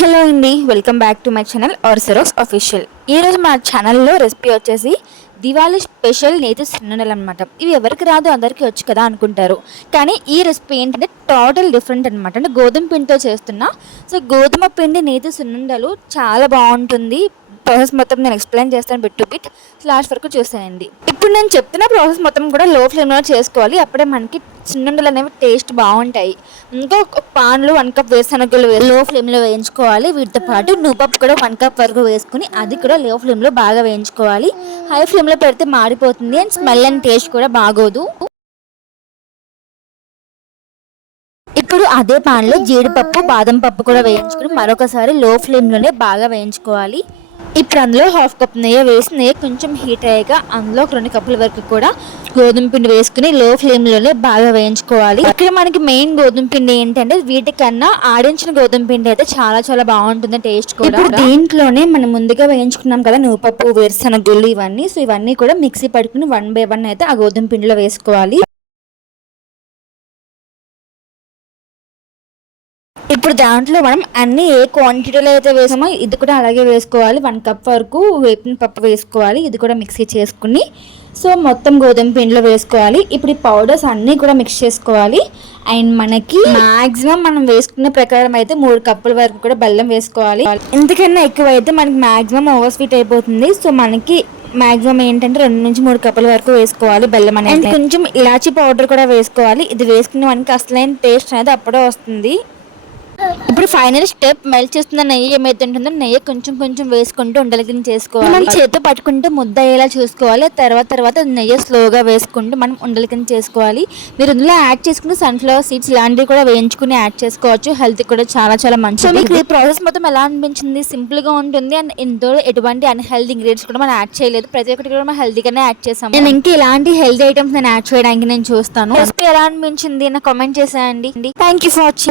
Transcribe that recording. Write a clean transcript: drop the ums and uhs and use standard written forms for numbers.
Hello అండి, welcome back to my channel ఆర్సెరోక్స్ official. ఈరోజు మా ఛానల్లో రెసిపీ వచ్చేసి దివాళీ స్పెషల్ నేతి సున్నుండలు అనమాట. ఇవి ఎవరికి రాదు, అందరికీ వచ్చు కదా అనుకుంటారు. కానీ ఈ రెసిపీ ఏంటంటే టోటల్ డిఫరెంట్ అనమాట. అంటే గోధుమ పిండితో చేస్తున్నా. సో గోధుమ పిండి నేతి సున్నుండలు చాలా బాగుంటుంది. ప్రాసెస్ మొత్తం నేను ఎక్స్ప్లెయిన్ చేస్తాను బిట్ టు బిట్. లాస్ట్ వరకు చూసానండి. ఇప్పుడు నేను చెప్తున్న ప్రాసెస్ మొత్తం కూడా లో ఫ్లేమ్లో చేసుకోవాలి. అప్పుడే మనకి సున్నుండలు అనేవి టేస్ట్ బాగుంటాయి. ఇంకా ఒక పాన్లో 1 కప్ వేరుశనగలు లో ఫ్లేమ్లో వేయించుకోవాలి. వీటితో పాటు నువ్వుపప్పు కూడా 1 కప్ వరకు వేసుకుని అది కూడా లో ఫ్లేమ్లో బాగా వేయించుకోవాలి. హై ఫ్లేమ్లో పెడితే మాడిపోతుంది అండ్ స్మెల్ అండ్ టేస్ట్ కూడా బాగోదు. ఇప్పుడు అదే పాన్లో జీడిపప్పు, బాదం పప్పు కూడా వేయించుకుని మరొకసారి లో ఫ్లేమ్లోనే బాగా వేయించుకోవాలి. ఇప్పుడు అందులో 1/2 కప్ నెయ్యి వేసి, నెయ్యి కొంచెం హీట్ అయ్యాక అందులో 2 కప్పుల వరకు కూడా గోధుమ పిండి వేసుకుని లో ఫ్లేమ్లోనే బాగా వేయించుకోవాలి. ఇక్కడ మనకి మెయిన్ గోధుమ పిండి ఏంటంటే వీటికన్నా ఆడించిన గోధుమ పిండి అయితే చాలా చాలా బాగుంటుంది టేస్ట్ కూడా. దీంట్లోనే మనం ముందుగా వేయించుకున్నాం కదా నువ్వుపప్పు, వేరుశనగలు ఇవన్నీ. సో ఇవన్నీ కూడా మిక్సీ పట్టుకుని 1 by 1 అయితే ఆ గోధుమ పిండిలో వేసుకోవాలి. ఇప్పుడు దాంట్లో మనం అన్ని ఏ క్వాంటిటీలో అయితే వేసామో ఇది కూడా అలాగే వేసుకోవాలి. 1 కప్ వరకు వేపిన పప్పు వేసుకోవాలి. ఇది కూడా మిక్సీ చేసుకుని సో మొత్తం గోధుమ పిండిలో వేసుకోవాలి. ఇప్పుడు ఈ పౌడర్స్ అన్నీ కూడా మిక్స్ చేసుకోవాలి. అండ్ మనకి మాక్సిమం మనం వేసుకున్న ప్రకారం అయితే 3 కప్పుల వరకు కూడా బెల్లం వేసుకోవాలి. ఇంతకన్నా ఎక్కువ అయితే మనకి మాక్సిమం ఓవర్ స్వీట్ అయిపోతుంది. సో మనకి మాక్సిమం ఏంటంటే 2 నుంచి 3 కప్పుల వరకు వేసుకోవాలి బెల్లం అనేది. కొంచెం ఇలాచీ పౌడర్ కూడా వేసుకోవాలి. ఇది వేసుకున్న మనకి అసలైన టేస్ట్ అనేది అప్పుడే వస్తుంది. ఇప్పుడు ఫైనల్ స్టెప్, మెల్ట్ చేస్తున్న నెయ్యి ఏమైతే ఉంటుందో నెయ్యి కొంచెం కొంచెం వేసుకుంటూ ఉండలిగిన చేసుకోవాలి. మనం చేతితో పట్టుకుంటూ ముద్ద అయ్యేలా చూసుకోవాలి. తర్వాత నెయ్యి స్లోగా వేసుకుంటూ మనం ఉండలిగిన చేసుకోవాలి. మీరు ఇందులో యాడ్ చేసుకుంటే సన్ఫ్లవర్ సీడ్స్ ఇలాంటివి కూడా వేయించుకుని యాడ్ చేసుకోవచ్చు. హెల్త్ కూడా చాలా చాలా మంచిది. మీకు ఈ ప్రాసెస్ మొత్తం ఎలా అనిపించింది? సింపుల్ గా ఉంటుంది అండ్ ఇందులో ఎటువంటి అన్హెల్దీ ఇంగ్రీడియంట్స్ కూడా మనం యాడ్ చేయలేదు. ప్రతి ఒక్కటి కూడా మనం హెల్తీగానే యాడ్ చేసాము. నేను ఇంకా ఇలాంటి హెల్తీ ఐటమ్స్ నేను యాడ్ చేయడానికి నేను చూస్తాను. రెసిపీ ఎలా అనిపించింది నాకు కామెంట్ చేసేయండి. Thank you for watching.